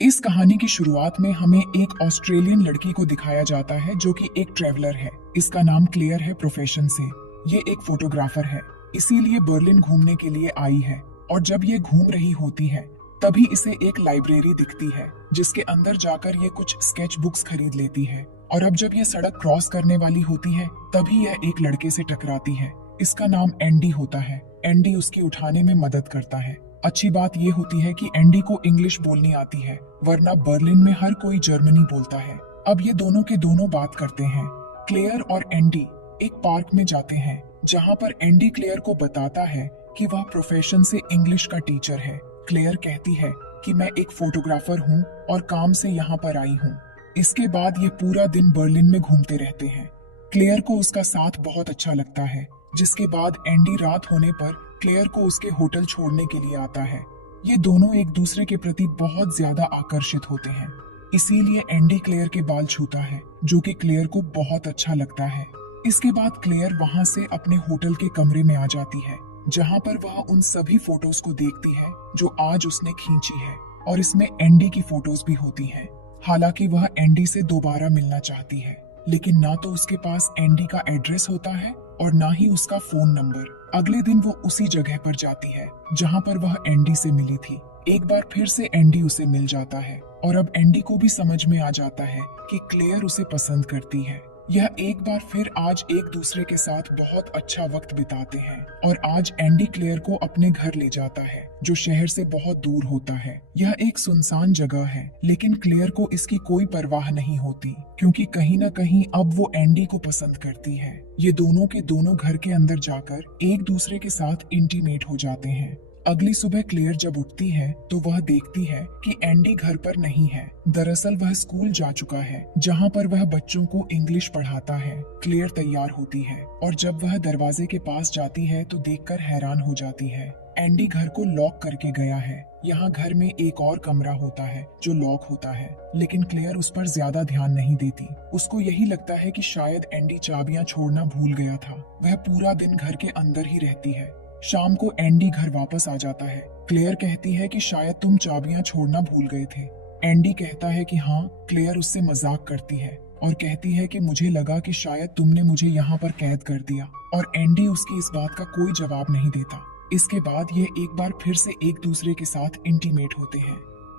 इस कहानी की शुरुआत में हमें एक ऑस्ट्रेलियन लड़की को दिखाया जाता है जो कि एक ट्रैवलर है। इसका नाम क्लेयर है प्रोफेशन से। ये एक फोटोग्राफर है, इसीलिए बर्लिन घूमने के लिए आई है। और जब ये घूम रही होती है तभी इसे एक लाइब्रेरी दिखती है जिसके अंदर जाकर ये कुछ स्केच बुक्स खरीद लेती है। और अब जब ये सड़क क्रॉस करने वाली होती है तभी यह एक लड़के से टकराती है। इसका नाम एंडी होता है। एंडी उसकी उठाने में मदद करता है। अच्छी बात यह होती है कि एंडी को इंग्लिश बोलनी आती है, वरना बर्लिन में हर कोई जर्मनी बोलता है। अब ये दोनों के दोनों बात करते हैं। क्लेयर और एंडी एक पार्क में जाते हैं जहाँ पर एंडी क्लेयर को बताता है कि वह प्रोफेशन से इंग्लिश का टीचर है। क्लेयर कहती है कि मैं एक फोटोग्राफर हूँ और काम से यहाँ पर आई हूँ। इसके बाद ये पूरा दिन बर्लिन में घूमते रहते हैं। क्लेयर को उसका साथ बहुत अच्छा लगता है, जिसके बाद एंडी रात होने पर क्लेयर को उसके होटल छोड़ने के लिए आता है। ये दोनों एक दूसरे के प्रति बहुत ज्यादा आकर्षित होते हैं, इसीलिए एंडी क्लेयर के बाल छूता है, जो कि क्लेयर को बहुत अच्छा लगता है। इसके बाद क्लेयर वहां से अपने होटल के कमरे में आ जाती है, जहां पर वह उन सभी फोटोज को देखती है जो आज उसने खींची है, और इसमें एंडी की फोटोज भी होती हैं। हालांकि वह एंडी से दोबारा मिलना चाहती है, लेकिन ना तो उसके पास एंडी का एड्रेस होता है और ना ही उसका फोन नंबर। अगले दिन वो उसी जगह पर जाती है जहाँ पर वह एंडी से मिली थी। एक बार फिर से एंडी उसे मिल जाता है और अब एंडी को भी समझ में आ जाता है कि क्लेयर उसे पसंद करती है। यह एक बार फिर आज एक दूसरे के साथ बहुत अच्छा वक्त बिताते हैं और आज एंडी क्लेयर को अपने घर ले जाता है, जो शहर से बहुत दूर होता है। यह एक सुनसान जगह है, लेकिन क्लेयर को इसकी कोई परवाह नहीं होती, क्योंकि कहीं न कहीं अब वो एंडी को पसंद करती है। ये दोनों के दोनों घर के अंदर जाकर एक दूसरे के साथ इंटीमेट हो जाते हैं। अगली सुबह क्लेयर जब उठती है तो वह देखती है कि एंडी घर पर नहीं है। दरअसल वह स्कूल जा चुका है, जहाँ पर वह बच्चों को इंग्लिश पढ़ाता है। क्लेयर तैयार होती है और जब वह दरवाजे के पास जाती है तो देखकर हैरान हो जाती है। एंडी घर को लॉक करके गया है। यहाँ घर में एक और कमरा होता है जो लॉक होता है, लेकिन क्लेयर उस पर ज्यादा ध्यान नहीं देती। उसको यही लगता है कि शायद एंडी चाबियां छोड़ना भूल गया था। वह पूरा दिन घर के अंदर ही रहती है। शाम को एंडी घर वापस आ जाता है। क्लेयर कहती है कि शायद तुम चाबियां छोड़ना भूल गए थे। एंडी कहता है कि हाँ। क्लेयर उससे मजाक करती है और कहती है कि मुझे लगा कि शायद तुमने मुझे यहाँ पर कैद कर दिया, और एंडी उसकी इस बात का कोई जवाब नहीं देता। इसके बाद ये एक बार फिर से एक दूसरे के साथ इंटीमेट होते हैं।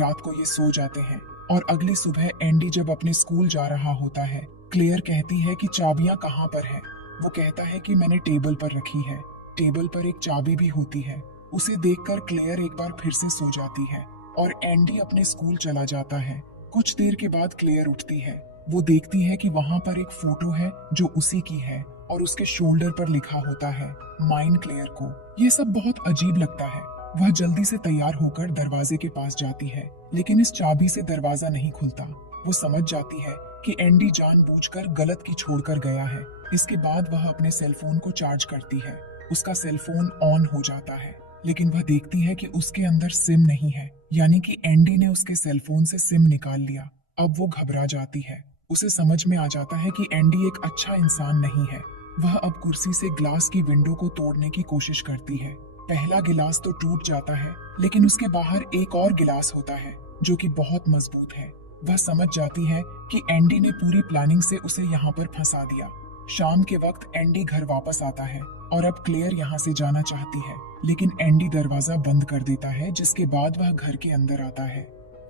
रात को ये सो जाते हैं और अगली सुबह एंडी जब अपने स्कूल जा रहा होता है, क्लेयर कहती है कि चाबियां कहाँ पर है। वो कहता है कि मैंने टेबल पर रखी है। टेबल पर एक चाबी भी होती है। उसे देखकर क्लेयर एक बार फिर से सो जाती है और एंडी अपने स्कूल चला जाता है। कुछ देर के बाद क्लेयर उठती है। वो देखती है कि वहाँ पर एक फोटो है जो उसी की है और उसके शोल्डर पर लिखा होता है माइन क्लेयर को। ये सब बहुत अजीब लगता है। वह जल्दी से तैयार होकर दरवाजे के पास जाती है, लेकिन इस चाबी से दरवाजा नहीं खुलता। वो समझ जाती है कि एंडी जानबूझकर गलत की छोड़कर गया है। इसके बाद वह अपने सेलफोन को चार्ज करती है। उसका सेलफोन ऑन हो जाता है, लेकिन वह देखती है कि उसके अंदर सिम नहीं है, यानी कि एंडी ने उसके सेलफोन से सिम निकाल लिया। अब वो घबरा जाती है। उसे समझ में आ जाता है कि एंडी एक अच्छा इंसान नहीं है। वह अब कुर्सी से ग्लास की विंडो को तोड़ने की कोशिश करती है। पहला गिलास तो टूट जाता है, लेकिन उसके बाहर एक और गिलास होता है जो कि बहुत मजबूत है। वह समझ जाती है कि एंडी ने पूरी प्लानिंग से उसे यहाँ पर फंसा दिया। शाम के वक्त एंडी घर वापस आता है और अब क्लेयर यहाँ से जाना चाहती है, लेकिन एंडी दरवाजा बंद कर देता है, जिसके बाद वह घर के अंदर आता है।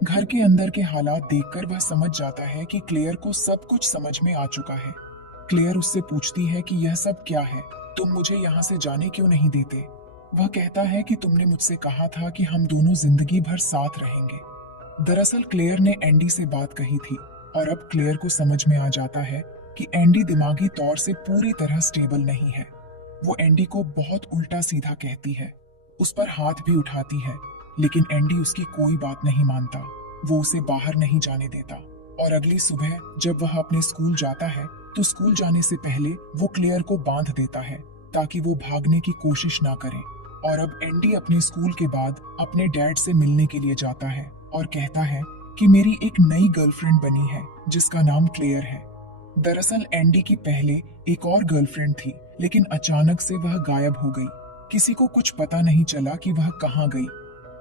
घर के अंदर के हालात देखकर वह समझ जाता है कि क्लेयर को सब कुछ समझ में आ चुका है। क्लेयर उससे पूछती है कि यह सब क्या है, तुम मुझे यहाँ से जाने क्यों नहीं देते। वह कहता है कि तुमने मुझसे कहा था कि हम दोनों जिंदगी भर साथ रहेंगे। दरअसल क्लेयर ने एंडी से बात कही थी और अब क्लेयर को समझ में आ जाता है कि एंडी दिमागी तौर से पूरी तरह स्टेबल नहीं है। वो एंडी को बहुत उल्टा सीधा कहती है, उस पर हाथ भी उठाती है, लेकिन एंडी उसकी कोई बात नहीं मानता। वो उसे बाहर नहीं जाने देता। और अगली सुबह जब वह अपने स्कूल जाता है तो स्कूल जाने से पहले वो क्लेयर को बांध देता है ताकि वो भागने की कोशिश ना करे। और अब एंडी अपने स्कूल के बाद अपने डैड से मिलने के लिए जाता है और कहता है कि मेरी एक नई गर्लफ्रेंड बनी है जिसका नाम क्लेयर है। दरअसल एंडी की पहले एक और गर्लफ्रेंड थी, लेकिन अचानक से वह गायब हो गई। किसी को कुछ पता नहीं चला कि वह कहाँ गई।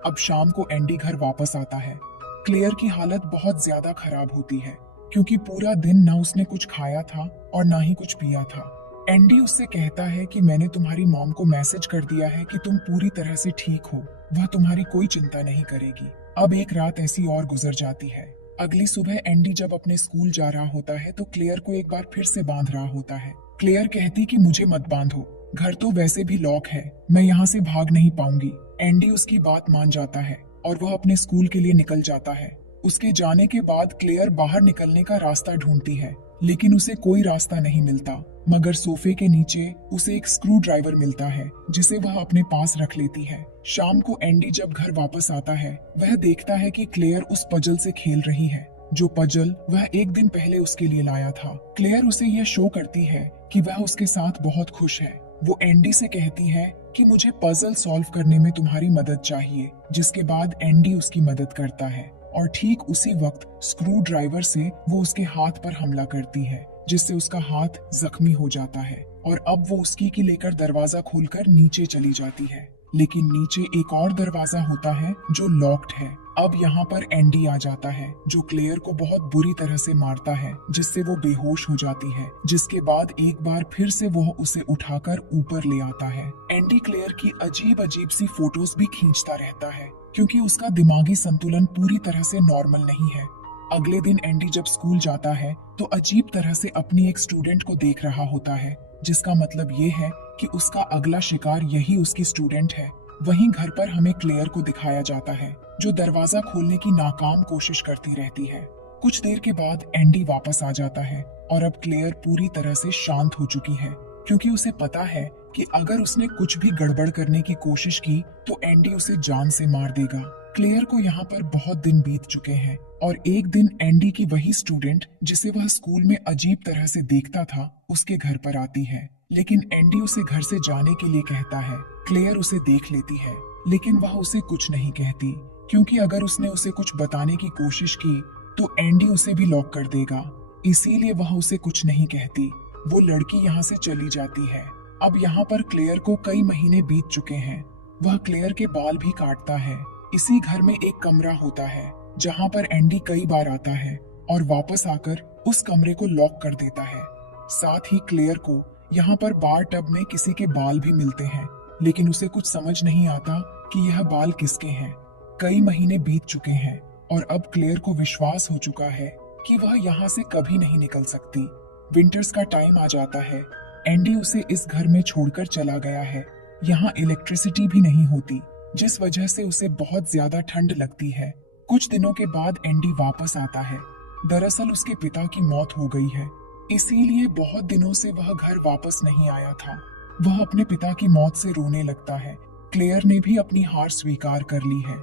अब शाम को एंडी घर वापस आता है क्लेयर की हालत बहुत ज्यादा खराब होती है क्योंकि पूरा दिन ना उसने कुछ खाया था और ना ही कुछ पिया था। एंडी उससे कहता है कि मैंने तुम्हारी मॉम को मैसेज कर दिया है कि तुम पूरी तरह से ठीक हो, वह तुम्हारी कोई चिंता नहीं करेगी। अब एक रात ऐसी और गुजर जाती है। अगली सुबह एंडी जब अपने स्कूल जा रहा होता है तो क्लेयर को एक बार फिर से बांध रहा होता है। क्लेयर कहती कि मुझे मत बांधो, घर तो वैसे भी लॉक है, मैं यहाँ से भाग नहीं पाऊंगी। एंडी उसकी बात मान जाता है और वह अपने स्कूल के लिए निकल जाता है। उसके जाने के बाद क्लेयर बाहर निकलने का रास्ता ढूंढती है, लेकिन उसे कोई रास्ता नहीं मिलता, मगर सोफे के नीचे उसे एक स्क्रू ड्राइवर मिलता है जिसे वह अपने पास रख लेती है। शाम को एंडी जब घर वापस आता है, वह देखता है कि क्लेयर उस पजल से खेल रही है, जो पजल वह एक दिन पहले उसके लिए लाया था। क्लेयर उसे यह शो करती है कि वह उसके साथ बहुत खुश है। वो एंडी से कहती है कि मुझे पजल सॉल्व करने में तुम्हारी मदद चाहिए, जिसके बाद एंडी उसकी मदद करता है और ठीक उसी वक्त स्क्रू ड्राइवर से वो उसके हाथ पर हमला करती है, जिससे उसका हाथ जख्मी हो जाता है और अब वो उसकी की लेकर दरवाजा खोलकर नीचे चली जाती है। लेकिन नीचे एक और दरवाजा होता है जो लॉक्ड है। अब यहाँ पर एंडी आ जाता है जो क्लेयर को बहुत बुरी तरह से मारता है, जिससे वो बेहोश हो जाती है, जिसके बाद एक बार फिर से वो उसे उठाकर ऊपर ले आता है। एंडी क्लेयर की अजीब अजीब सी फोटोज भी खींचता रहता है क्योंकि उसका दिमागी संतुलन पूरी तरह से नॉर्मल नहीं है। अगले दिन एंडी जब स्कूल जाता है तो अजीब तरह से अपनी एक स्टूडेंट को देख रहा होता है, जिसका मतलब ये है कि उसका अगला शिकार यही उसकी स्टूडेंट है। वहीं घर पर हमें क्लेयर को दिखाया जाता है जो दरवाजा खोलने की नाकाम कोशिश करती रहती है। कुछ देर के बाद एंडी वापस आ जाता है और अब क्लेयर पूरी तरह से शांत हो चुकी है क्योंकि उसे पता है कि अगर उसने कुछ भी गड़बड़ करने की कोशिश की तो एंडी उसे जान से मार देगा। क्लेयर को यहाँ पर बहुत दिन बीत चुके हैं और एक दिन एंडी की वही स्टूडेंट जिसे वह स्कूल में अजीब तरह से देखता था उसके घर पर आती है, लेकिन एंडी उसे घर से जाने के लिए कहता है। क्लेयर उसे देख लेती है लेकिन वह उसे कुछ नहीं कहती क्योंकि अगर उसने उसे कुछ बताने की कोशिश की तो एंडी उसे भी लॉक कर देगा, इसीलिए वह उसे कुछ नहीं कहती। वो लड़की यहाँ से चली जाती है। अब यहाँ पर क्लेयर को कई महीने बीत चुके हैं। वह क्लेयर के बाल भी काटता है। इसी घर में एक कमरा होता है जहाँ पर एंडी कई बार आता है और वापस आकर उस कमरे को लॉक कर देता है। साथ ही क्लेयर को यहाँ पर बार टब में किसी के बाल भी मिलते हैं, लेकिन उसे कुछ समझ नहीं आता कि यह बाल किसके हैं। कई महीने बीत चुके हैं और अब क्लेयर को विश्वास हो चुका है कि वह यहाँ से कभी नहीं निकल सकती। विंटर्स का टाइम आ जाता है। एंडी उसे इस घर में छोड़कर चला गया है। यहाँ इलेक्ट्रिसिटी भी नहीं होती, जिस वजह से उसे बहुत ज्यादा ठंड लगती है। कुछ दिनों के बाद एंडी वापस आता है। दरअसल उसके पिता की मौत हो गई है, इसीलिए बहुत दिनों से वह घर वापस नहीं आया था। वह अपने पिता की मौत से रोने लगता है। क्लेयर ने भी अपनी हार स्वीकार कर ली है,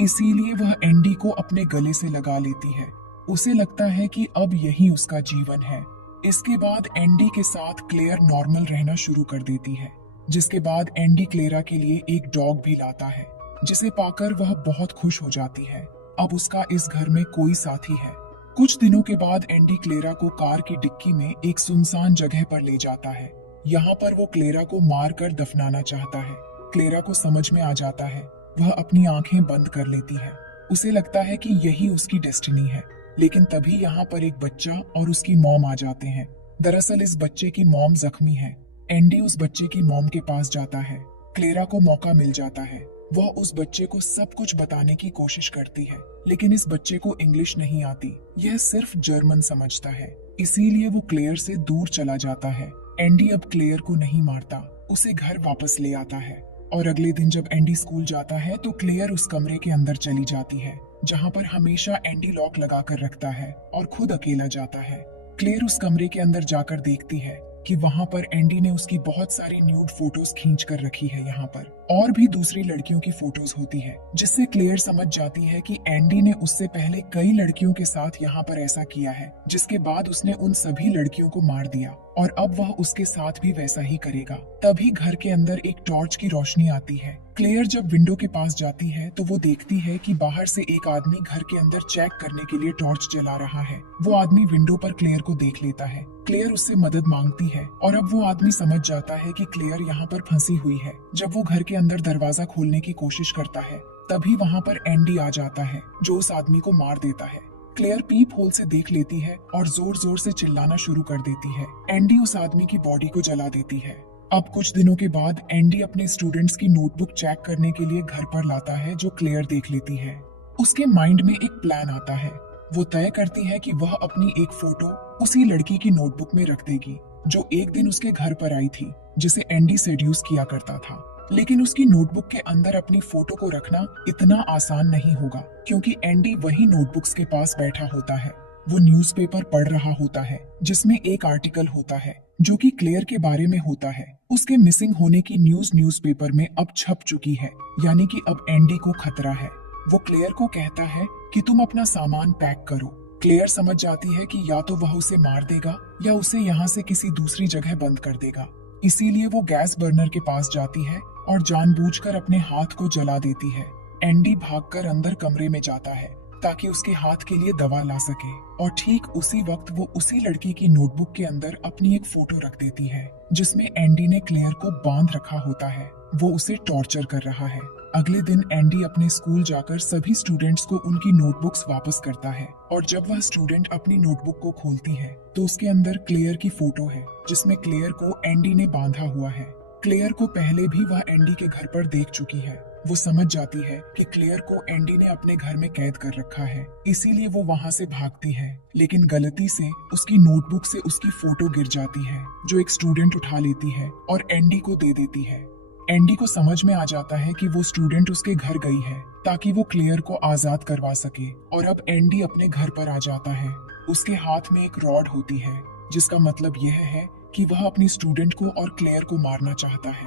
इसीलिए वह एंडी को अपने गले से लगा लेती है। उसे लगता है कि अब यही उसका जीवन है। इसके बाद एंडी के साथ क्लेयर नॉर्मल रहना शुरू कर देती है, जिसके बाद एंडी क्लेरा के लिए एक डॉग भी लाता है, जिसे पाकर वह बहुत खुश हो जाती है। अब उसका इस घर में कोई साथी है। कुछ दिनों के बाद एंडी क्लेरा को कार की डिक्की में एक सुनसान जगह पर ले जाता है। यहाँ पर वो क्लेरा को मार कर दफनाना चाहता है। क्लेरा को समझ में आ जाता है। वह अपनी आंखें बंद कर लेती है। उसे लगता है कि यही उसकी डेस्टिनी है, लेकिन तभी यहाँ पर एक बच्चा और उसकी मॉम आ जाते हैं। दरअसल इस बच्चे की मॉम जख्मी है। एंडी उस बच्चे की मॉम के पास जाता है। क्लेरा को मौका मिल जाता है। वह उस बच्चे को सब कुछ बताने की कोशिश करती है, लेकिन इस बच्चे को इंग्लिश नहीं आती, यह सिर्फ जर्मन समझता है, इसीलिए वो क्लेयर से दूर चला जाता है। एंडी अब क्लेयर को नहीं मारता, उसे घर वापस ले आता है। और अगले दिन जब एंडी स्कूल जाता है तो क्लेयर उस कमरे के अंदर चली जाती है जहाँ पर हमेशा एंडी लॉक लगा कर रखता है और खुद अकेला जाता है। क्लेयर उस कमरे के अंदर जाकर देखती है कि वहाँ पर एंडी ने उसकी बहुत सारी न्यूड फोटोज खींच कर रखी है। यहाँ पर और भी दूसरी लड़कियों की फोटोज होती है, जिससे क्लेयर समझ जाती है कि एंडी ने उससे पहले कई लड़कियों के साथ यहाँ पर ऐसा किया है, जिसके बाद उसने उन सभी लड़कियों को मार दिया और अब वह उसके साथ भी वैसा ही करेगा। तभी घर के अंदर एक टॉर्च की रोशनी आती है। क्लेयर जब विंडो के पास जाती है तो वो देखती है कि बाहर से एक आदमी घर के अंदर चेक करने के लिए टॉर्च जला रहा है। वो आदमी विंडो पर क्लेयर को देख लेता है। क्लेयर उससे मदद मांगती है और अब वो आदमी समझ जाता है कि क्लेयर यहाँ पर फंसी हुई है। जब वो घर के अंदर दरवाजा खोलने की कोशिश करता है तभी वहाँ पर एंडी आ जाता है जो उस आदमी को मार देता है। क्लेयर पीप होल से देख लेती है और जोर जोर से चिल्लाना शुरू कर देती है। एंडी उस आदमी की बॉडी को जला देती है। अब कुछ दिनों के बाद एंडी अपने स्टूडेंट्स की नोटबुक चेक करने के लिए घर पर लाता है जो क्लेयर देख लेती है। उसके माइंड में एक प्लान आता है। वो तय करती है कि वह अपनी एक फोटो उसी लड़की की नोटबुक में रख देगी जो एक दिन उसके घर पर आई थी, जिसे एंडी सेड्यूस किया करता था। लेकिन उसकी नोटबुक के अंदर अपनी फोटो को रखना इतना आसान नहीं होगा, क्योंकि एंडी वही नोटबुक्स के पास बैठा होता है। वो न्यूज़पेपर पढ़ रहा होता है जिसमें एक आर्टिकल होता है जो कि क्लेयर के बारे में होता है। उसके मिसिंग होने की न्यूज न्यूज़पेपर में अब छप चुकी है, यानी कि अब एंडी को खतरा है। वो क्लेयर को कहता है कि तुम अपना सामान पैक करो। क्लेयर समझ जाती है कि या तो वह उसे मार देगा या उसे यहाँ से किसी दूसरी जगह बंद कर देगा। इसीलिए वो गैस बर्नर के पास जाती है और जानबूझकर अपने हाथ को जला देती है। एंडी भागकर अंदर कमरे में जाता है ताकि उसके हाथ के लिए दवा ला सके, और ठीक उसी वक्त वो उसी लड़की की नोटबुक के अंदर अपनी एक फोटो रख देती है जिसमें एंडी ने क्लेयर को बांध रखा होता है। वो उसे टॉर्चर कर रहा है। अगले दिन एंडी अपने स्कूल जाकर सभी स्टूडेंट्स को उनकी नोटबुक्स वापस करता है, और जब वह स्टूडेंट अपनी नोटबुक को खोलती है तो उसके अंदर क्लेयर की फोटो है जिसमें क्लेयर को एंडी ने बांधा हुआ है। क्लेयर को पहले भी वह एंडी के घर पर देख चुकी है। वो समझ जाती है कि क्लेयर को एंडी ने अपने घर में कैद कर रखा है, इसीलिए वो वहाँ से भागती है। लेकिन गलती से उसकी नोटबुक से उसकी फोटो गिर जाती है जो एक स्टूडेंट उठा लेती है और एंडी को दे देती है। एंडी को समझ में आ जाता है कि वो स्टूडेंट उसके घर गई है ताकि वो क्लेयर को आजाद करवा सके, और अब एंडी अपने घर पर आ जाता है। उसके हाथ में एक रॉड होती है जिसका मतलब यह है कि वह अपनी स्टूडेंट को और क्लेयर को मारना चाहता है।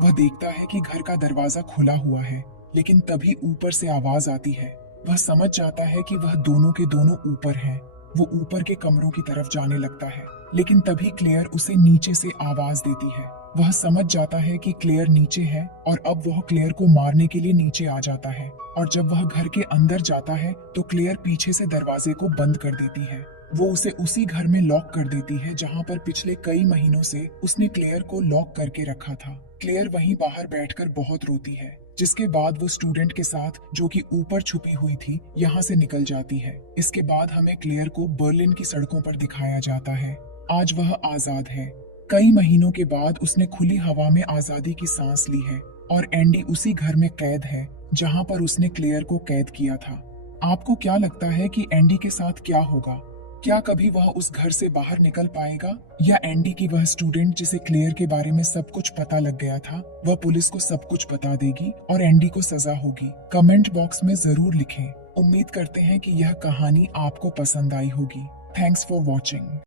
वह देखता है कि घर का दरवाजा खुला हुआ है, लेकिन तभी ऊपर से आवाज आती है। वह समझ जाता है कि वह दोनों के दोनों ऊपर हैं। वो ऊपर के कमरों की तरफ जाने लगता है, लेकिन तभी क्लेयर उसे नीचे से आवाज देती है। वह समझ जाता है कि क्लेयर नीचे है और अब वह क्लेयर को मारने के लिए नीचे आ जाता है, और जब वह घर के अंदर जाता है तो क्लेयर पीछे से दरवाजे को बंद कर देती है। वो उसे उसी घर में लॉक कर देती है जहाँ पर पिछले कई महीनों से उसने क्लेयर को लॉक करके रखा था। क्लेयर वहीं बाहर बैठकर बहुत रोती है, जिसके बाद वो स्टूडेंट के साथ जो कि ऊपर छुपी हुई थी यहाँ से निकल जाती है। इसके बाद हमें क्लेयर को बर्लिन की सड़कों पर दिखाया जाता है। आज वह आजाद है। कई महीनों के बाद उसने खुली हवा में आजादी की सांस ली है, और एंडी उसी घर में कैद है जहाँ पर उसने क्लेयर को कैद किया था। आपको क्या लगता है कि एंडी के साथ क्या होगा? क्या कभी वह उस घर से बाहर निकल पाएगा, या एंडी की वह स्टूडेंट जिसे क्लेयर के बारे में सब कुछ पता लग गया था, वह पुलिस को सब कुछ बता देगी और एंडी को सजा होगी? कमेंट बॉक्स में जरूर लिखें। उम्मीद करते हैं कि यह कहानी आपको पसंद आई होगी। Thanks for watching.